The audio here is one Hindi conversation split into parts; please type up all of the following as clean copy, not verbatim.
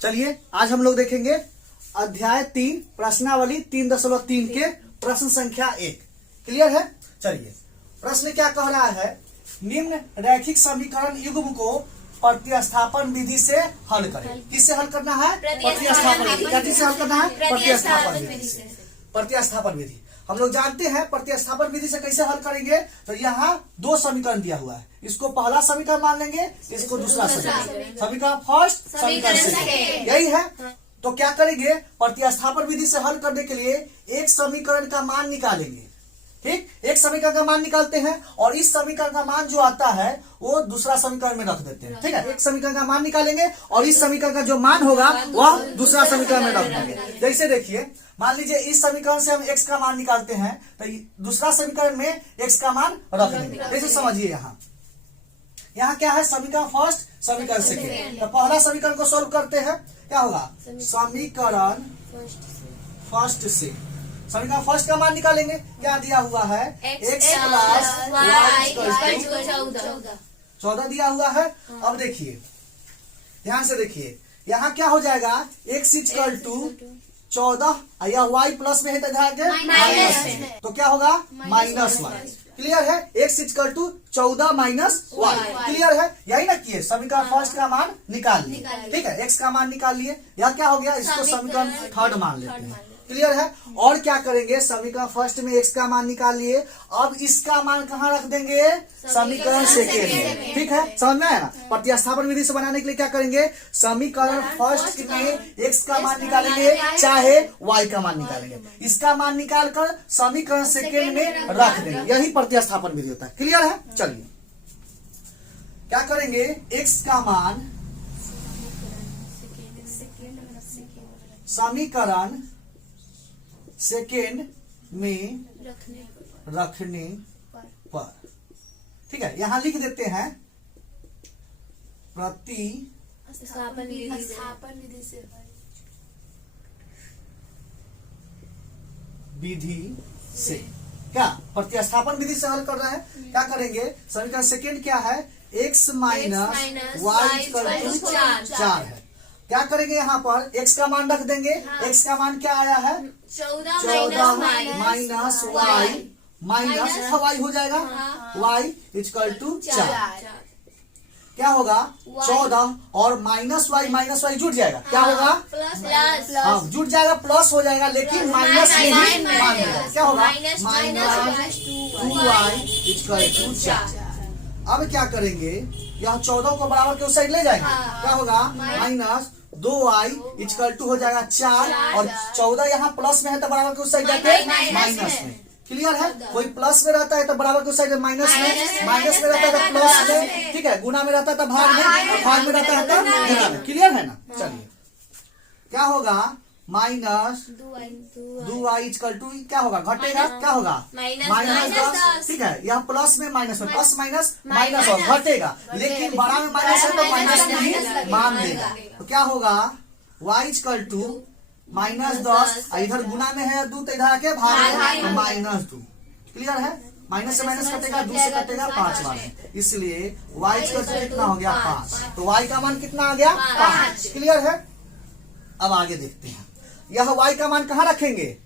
चलिए आज हम लोग देखेंगे अध्याय 3 प्रश्नावली 3.3 के प्रश्न संख्या 1। क्लियर है। चलिए प्रश्न क्या कह रहा है, निम्न रैखिक समीकरण युग्म को प्रतिस्थापन विधि से हल करें। किससे हल करना है? प्रतिस्थापन विधि। क्या चीज से हल करना है? प्रतिस्थापन विधि से। प्रतिस्थापन विधि हम लोग जानते हैं प्रतिस्थापन विधि से कैसे हल करेंगे। तो यहाँ दो समीकरण दिया हुआ है, इसको पहला समीकरण मान लेंगे, इसको दूसरा समीकरण। समीकरण फर्स्ट, समीकरण सेकंड, यही है। तो क्या करेंगे, प्रतिस्थापन विधि से हल करने के लिए एक समीकरण का मान निकालेंगे। ठीक, एक समीकरण का मान निकालते हैं और इस समीकरण का मान जो आता है वो दूसरा समीकरण में रख देते हैं। ठीक है, एक समीकरण का मान निकालेंगे और इस समीकरण का जो मान होगा वह दूसरा समीकरण में रख देंगे। जैसे देखिए, मान लीजिए इस समीकरण से हम x का मान निकालते हैं तो दूसरा समीकरण में x का मान रख देंगे। जैसे समझिए यहाँ क्या है, समीकरण फर्स्ट, समीकरण सेकेंड। तो पहला समीकरण को सोल्व करते हैं, क्या होगा, समीकरण फर्स्ट से समीकरण फर्स्ट का मान निकालेंगे। क्या दिया हुआ है, x प्लस वाई 14 दिया हुआ है। अब देखिए ध्यान से देखिए, यहाँ क्या हो जाएगा, x इक्वल टू 14 या y प्लस में है तो माइनस में, तो क्या होगा माइनस वाई। क्लियर है, x equal to 14 minus y. Clear है, यही ना किए, समीकरण फर्स्ट का मान निकाल लिए। ठीक है, x का मान निकाल लिए। यह क्या हो गया, इसको समीकरण थर्ड मान लेते हैं। क्लियर है। और क्या करेंगे, समीकरण फर्स्ट में x का मान निकाल लिए, अब इसका मान कहाँ रख देंगे, समीकरण सेकेंड में। ठीक है, समझ में आया ना। प्रतिस्थापन विधि से बनाने के लिए क्या करेंगे, समीकरण फर्स्ट में x का मान निकालेंगे चाहे y का मान निकालेंगे, इसका मान निकाल कर समीकरण सेकेंड में रख देंगे। यही प्रतिस्थापन विधि होता है। क्लियर है। चलिए क्या करेंगे, x का मान समीकरण सेकेंड में रखने पर, ठीक है, यहां लिख देते हैं प्रतिस्थापन विधि से। क्या प्रतिस्थापन विधि से हल कर रहे हैं। क्या करेंगे, समीकरण सेकेंड क्या है, x minus y equal to 4 है। क्या करेंगे, यहाँ पर x का मान रख देंगे। x का मान क्या आया है, 14 माइनस वाई, माइनस वाई हो जाएगा, y इक्वल टू 4। क्या होगा, 14 और माइनस वाई जुट जाएगा, क्या होगा, हाँ जुट जाएगा, प्लस हो जाएगा, लेकिन माइनस में ही मान देगा। क्या होगा, माइनस 2y इक्वल टू 4। अब क्या करेंगे, यहाँ 14 को बराबर के उस साइड ले जाएंगे। क्या होगा, माइनस 2y इक्वल टू हो जाएगा 4 और 14 यहाँ प्लस में है तो बराबर के उस साइड जाके माइनस में। क्लियर है, कोई प्लस में रहता है तो बराबर के उस साइड माइनस में, माइनस में रहता है तो प्लस में। ठीक है, गुना में रहता है तो भाग में, और भाग में रहता है तो गुना में। क्लियर है ना। चलिए क्या होगा, माइनस 2y इक्वल टू क्या होगा, घटेगा, क्या होगा, माइनस 10। ठीक है, यहाँ प्लस में माइनस में, प्लस माइनस माइनस और घटेगा, लेकिन बड़ा में माइनस है तो माइनस में ही मान देगा। तो क्या होगा, y इक्वल टू माइनस 10, इधर गुना में है 2 तो इधर आके भाग में माइनस 2। क्लियर है, माइनस से माइनस कटेगा, 2 से कटेगा 5 बार, इसलिए y इक्वल टू कितना हो गया, 5। तो y का मान कितना आ गया, 5। क्लियर है। अब आगे देखते हैं, यह y का मान कहाँ रखेंगे।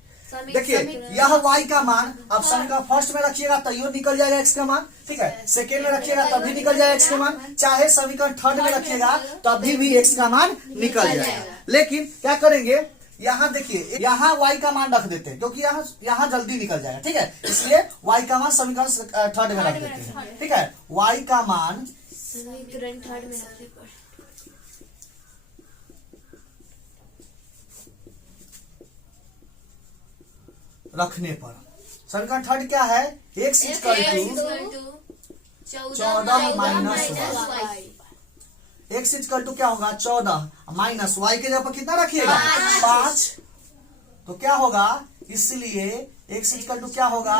देखिए यह y का मान अब समीकरण फर्स्ट में रखिएगा तो यो निकल जाएगा x का मान। ठीक है, सेकेंड में रखिएगा तब भी निकल जाएगा x का मान, चाहे समीकरण थर्ड में रखिएगा तभी भी x का मान निकल जाएगा। लेकिन क्या करेंगे, यहाँ देखिए, यहाँ y का मान रख देते हैं क्योंकि यहाँ जल्दी निकल जाएगा। ठीक है, इसलिए y का मान समीकरण थर्ड में रख देते हैं। ठीक है, y का मान समीकरण थर्ड में रखने पर, समीकरण थर्ड क्या है, x equal to 14 minus y. x equal to क्या होगा, 14 माइनस वाई के जगह पर कितना रखिएगा, 5। तो क्या होगा, इसलिए x इक्वल टू क्या होगा,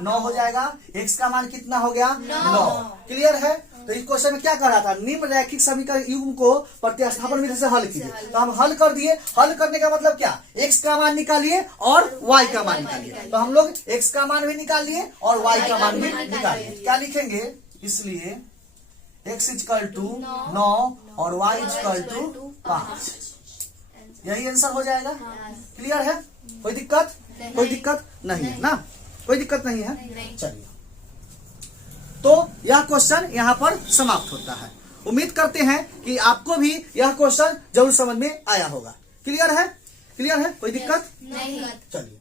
9 हो जाएगा। x का मान कितना हो गया, 9। क्लियर है। तो इस क्वेश्चन में क्या कर रहा था, निम्न रैखिक समीकरण युग्म को प्रतिस्थापन विधि से हल कीजिए। तो हम हल कर दिए। हल करने का मतलब क्या, x का मान निकालिए और y का मान निकालिए। तो हम लोग x का मान भी निकाल लिए और y का मान भी निकाल लिए। क्या लिखेंगे, इसलिए x इक्वल टू 9 और y इक्वल टू 5। यही आंसर हो जाएगा। हाँ। क्लियर है? कोई दिक्कत? कोई दिक्कत नहीं है ना, कोई दिक्कत नहीं है। नहीं। चलिए, तो यह क्वेश्चन यहाँ पर समाप्त होता है। उम्मीद करते हैं कि आपको भी यह क्वेश्चन जरूर समझ में आया होगा। क्लियर है? क्लियर है? कोई दिक्कत? नहीं। चलिए।